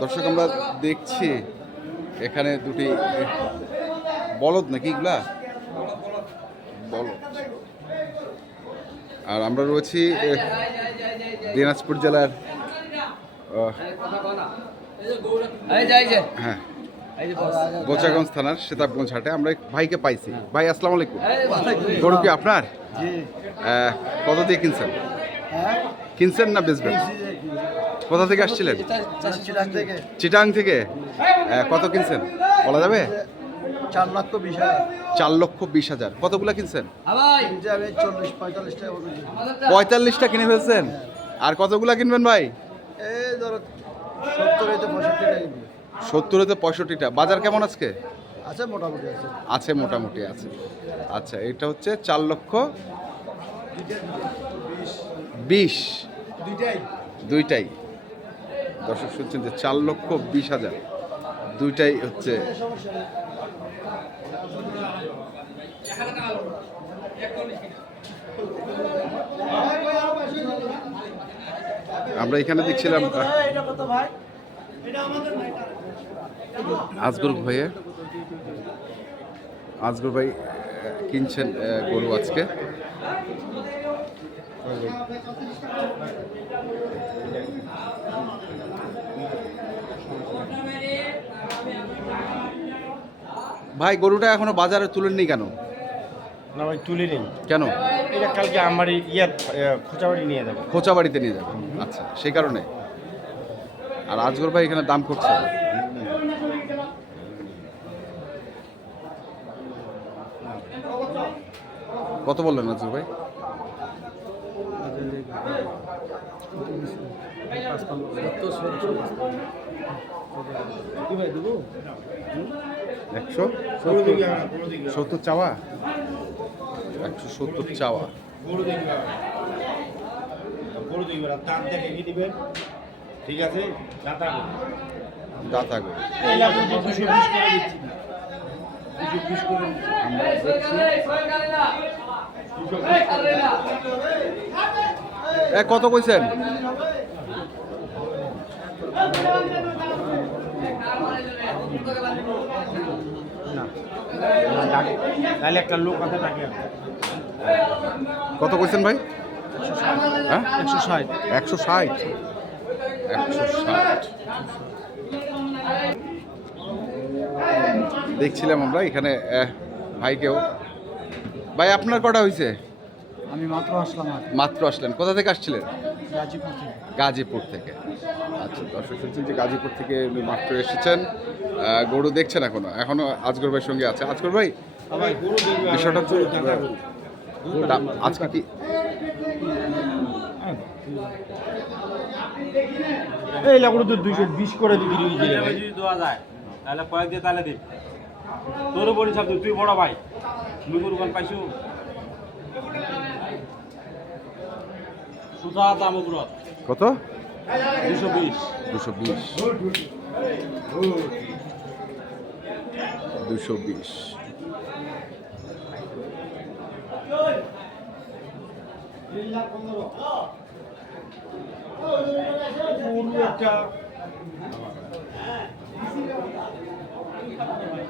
দর্শক আমরা দেখছি এখানে দুটি বলদ নাকি এগুলা? বলদ। আর আমরা রয়েছি দিনাজপুর জেলার আহ, এই যে এই যে। হ্যাঁ বোচাগঞ্জ থানার সেতাবগঞ্জ হাটে আমরা এক ভাইকে পাইছি। ভাই আসসালামু আলাইকুম। গরু কি আপনার? কত দিয়ে কিনছেন? কিনছেন না বেচবেন? কোথা থেকে আসছিলেন? চিটাং থেকে। কত কিনছেন? বলা যাবে? চার লক্ষ বিশ হাজার। চার লক্ষ বিশ হাজার। কতগুলা কিনছেন? কেজি। পঁয়তাল্লিশটা কিনে ফেলছেন? আর কতগুলা কিনবেন ভাই? এই ধরো সত্তর হইতে পঁয়ষট্টি টাকা কেজি। সত্তর হতে পঁয়ষট্টিটা। বাজার কেমন আজকে? আছে মোটামুটি আছে। আছে মোটামুটি আছে। আচ্ছা এটা হচ্ছে চার লক্ষ বিশ। দুইটাই। দর্শক শুনছেন যে চার লক্ষ বিশ হাজার। দুইটাই হচ্ছে আমরা এখানে দেখছিলাম আজগর ভাইয়ে আজগর ভাই কিনছেন গরু আজকে? ভাই গরুটা এখনও বাজারে তুলেননি কেন? না ভাই তুলে কেন? এটা কালকে আমার ইয়ার খোঁচাবাড়ি নিয়ে যাব। খোঁচা বাড়িতে নিয়ে যাবেন আচ্ছা সেই কারণে। আর আজগর ভাই এখানে দাম করছে? কত বললেন আজগর ভাই? একশো? সত্তর চাওয়া? একশো সত্তর চাওয়া। ঠিক আছে দাতা দাতা আমরা এ কত কইছেন? তাহলে একটা লোক আছে তাকে। কত কইছেন ভাই? হ্যাঁ? একশো ষাট। একশো ষাট। একশো ষাট দেখছিলাম আমরা এখানে ভাইকেও। ভাই আপনার কটা হয়েছে আমি মাত্র আসলাম মাত্র আসলেন। কোথা থেকে আসছিলেন? গাজীপুর থেকে। গাজীপুর থেকে। আচ্ছা দর্শক শুনছেন যে গাজীপুর থেকে উনি মাত্র এসেছেন। গরু দেখছেন এখনও। এখনও আজগর ভাইয়ের সঙ্গে আছে। আজগর ভাই ভাই গরু বিষয়টা হচ্ছে আজকে কি? এই লাগল তো দুশো বিশ করে দিবি ভাই যদি দেওয়া যায় তাহলে কয়েক দিয়ে তাহলে দিন তোরও বলি সব তুই বড় ভাই। মুই গরু কোন পাইছু? সুতা দাম উপরত কত? দুশো বিশ। দুশো বিশ। দুশো বিশ। একটা মহিলা পারে কারা একটু কই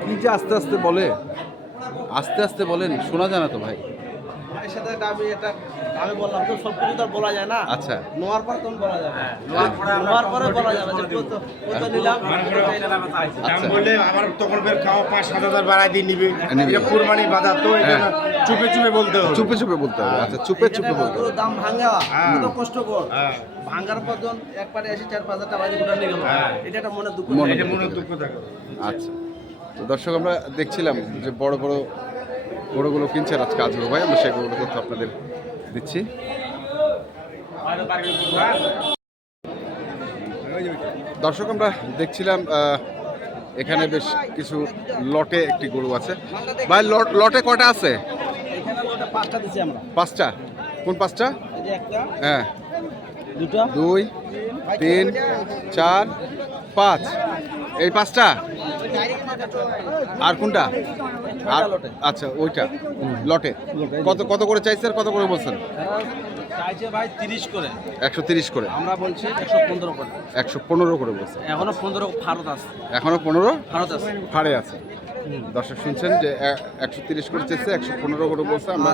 কি যে আস্তে আস্তে বলে? আস্তে আস্তে বলেন শোনা যায় না তো ভাই। সাথে আমি এটা আমি বললাম তো সব কিছু তো আর বলা যায় না। আচ্ছা। নোয়ার পর তখন বলা যাবে। নোয়ার পরে বলা যাবে যে কত কত নিলাম দাম আচ্ছা। বললে আবার তখন বের খাওয়া পাঁচ সাত হাজার বাড়াই দিয়ে নিবে। নিবে। এটা কুরবানি বাজার তো এটা হ্যাঁ। চুপে চুপে বলতে হবে। চুপে চুপে বলতে হবে। আচ্ছা চুপে চুপে বলতে হবে। দাম ভাঙা হ্যাঁ। কত কষ্টকর। হ্যাঁ। ভাঙার পর যখন একবারে এসে চার পাঁচ হাজার টাকা নিয়ে গেল হ্যাঁ। এটা একটা মনে দুঃখ। মনে দুঃখ। থাকে আচ্ছা। তো দর্শক আমরা দেখছিলাম যে বড় বড় গরুগুলো কিনছেন আজকে আজগুলো ভাই আমরা সেগুলো তথ্য আপনাদের দিচ্ছি। দর্শক আমরা দেখছিলাম এখানে বেশ কিছু লটে একটি গরু আছে। ভাই লট লটে কটা আছে? পাঁচটা কোন পাঁচটা? হ্যাঁ। দুটো দুই তিন চার পাঁচ। এই পাঁচটা? আর কোনটা? আর আচ্ছা ওইটা। লটে। কত কত করে চাইছে আর কত করে বলছেন? চাইছে ভাই তিরিশ করে। একশো তিরিশ করে। আমরা বলছি একশো পনেরো করে। একশো পনেরো করে বলছেন। এখনও পনেরো ফারত আছে। এখনও পনেরো? ফারত আছে। ফাড়ে আছে। দর্শক শুনছেন যে একশো তিরিশ করে চেয়েছে একশো পনেরো করে বলছে। আমরা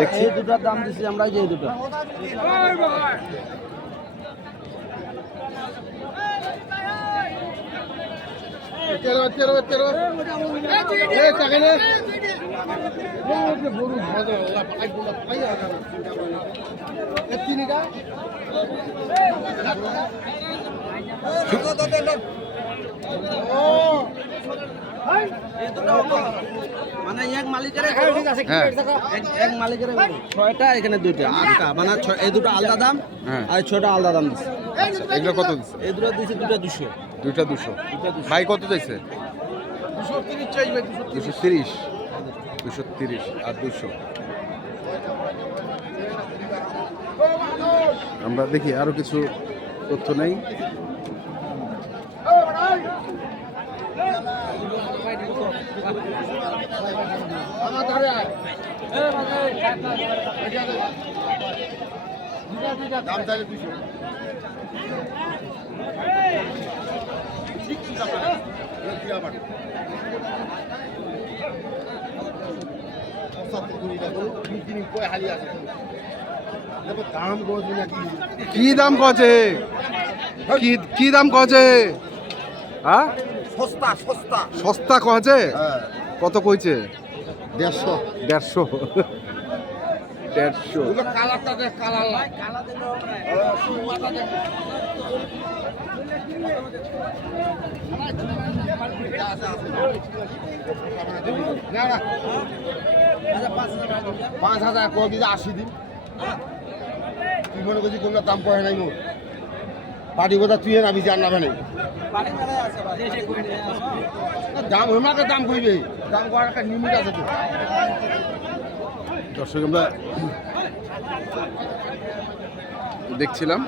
দেখছি। এই দুটার দাম দিচ্ছি আমরা এই মানে এক মালিকের এক- এক মালিকের ছয়টা এখানে দুইটা আটটা। মানে ছয়- এই দুটো আলাদা দাম হ্যাঁ। আর ছয়টা আলাদা দাম দিচ্ছে এগুলো কত দিচ্ছে এই দুটো দিচ্ছে দুটো দুশো দুইটা দুশো ভাই কত চাইছে দুশো তিরিশ দুশো তিরিশ আর দুশো আমরা দেখি আরও কিছু তথ্য নেই কি দাম কছে কি কি দাম কছে হ্যাঁ সস্তা সস্তা। সস্তা কছে হ্যাঁ। কত কইছে? দেড়শো। দেড়শো। দেড়শো। পাঁচ হাজার কয় দিদি আশি দিন। তুই মনে করছিস কোনো দাম পড়ে নাই মোর? পার্টি বোধা তুই নাবি জান নাবে নাই দাম হেমাকে দাম কইবে। দাম করার একটা লিমিট আছে তো। দর্শক আমরা দেখছিলাম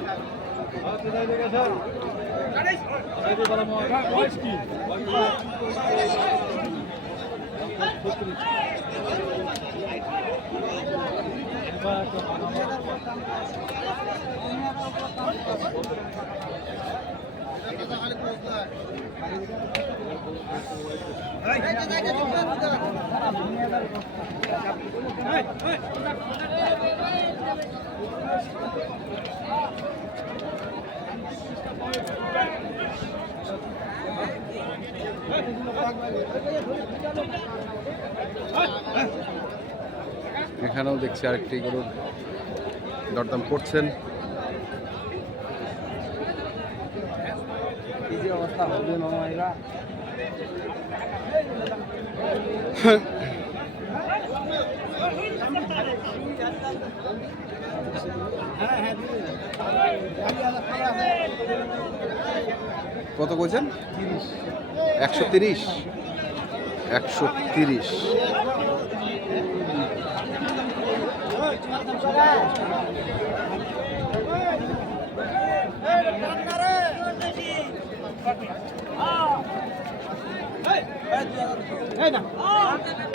এখানেও দেখছি আরেকটি গরুর দরদাম করছেন এই যে অবস্থা হবে মামা এরা কত বলছেন একশো তিরিশ একশো তিরিশ ওজন দেখলে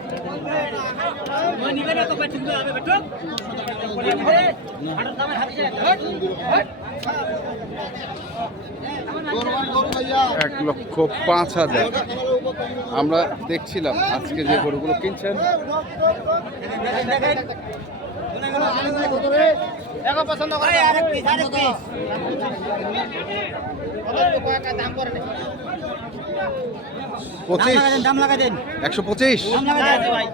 এক লক্ষ পাঁচ হাজার। আমরা দেখছিলাম আজকে যে গরুগুলো কিনছেন। একশো পঁচিশ দাম লাগা দেন ভাই।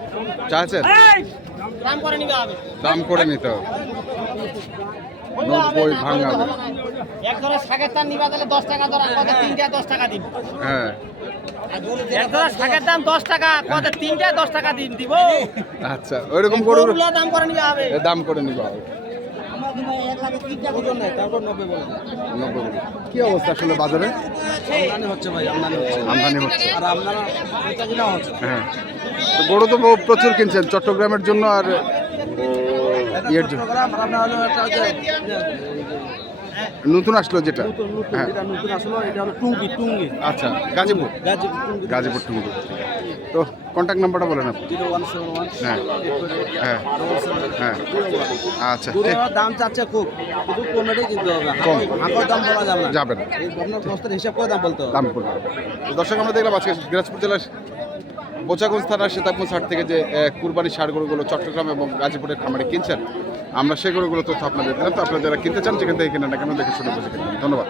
চাচ্ছেন দাম করে নিবে হবে। দাম করে নিতে হবে। নব্বই ভাঙা এক ধরে শাকের দাম নিবা তাহলে দশ টাকা ধরা কত তিনটা দশ টাকা দিন। হ্যাঁ। এক ধরে শাকের দাম দশ টাকা কত তিনটা দশ টাকা দিন দিব। আচ্ছা ওইরকম গরুর দাম করে নিবে হবে। দাম করে নিবা হবে। কি অবস্থা আসলে বাজারে? আমদানি হচ্ছে ভাই আমদানি হচ্ছে। আমদানি হচ্ছে। আর আপনারা হচ্ছে। হ্যাঁ। তো গরু তো প্রচুর কিনছেন চট্টগ্রামের জন্য আর ইয়ের জন্য। নতুন আসলো যেটা? হ্যাঁ। যেটা নতুন আসলো এটা হলো টুঙ্গি টুঙ্গি। আচ্ছা গাজীপুর? গাজীপুর টুঙ্গি গাজীপুর টুঙ্গি। তো কন্ট্যাক্ট নাম্বারটা বলেন আপনি। হ্যাঁ। হ্যাঁ। হ্যাঁ। আচ্ছা দাম চাচ্ছে খুব। কিন্তু কমেডি কিনতে হবে। কম। হাঁকর দাম বলা যাবে না। যাবে না। এই আপনার বস্তার হিসাব করে দাম বলতে হবে। দাম করবে দর্শক আমরা দেখলাম আজকে দিনাজপুর জেলার বোচাগঞ্জ থানার সীতাবগঞ্জ হাট থেকে যে কুরবানি সার গরুগুলো চট্টগ্রাম এবং গাজীপুরের খামারে কিনছেন। আমরা সেগুলোগুলো তথ্য আপনাদের দিলাম। তো আপনারা যারা কিনতে চান সেখান থেকে কিনেন না কেন, দেখে শুনে বসে ধন্যবাদ।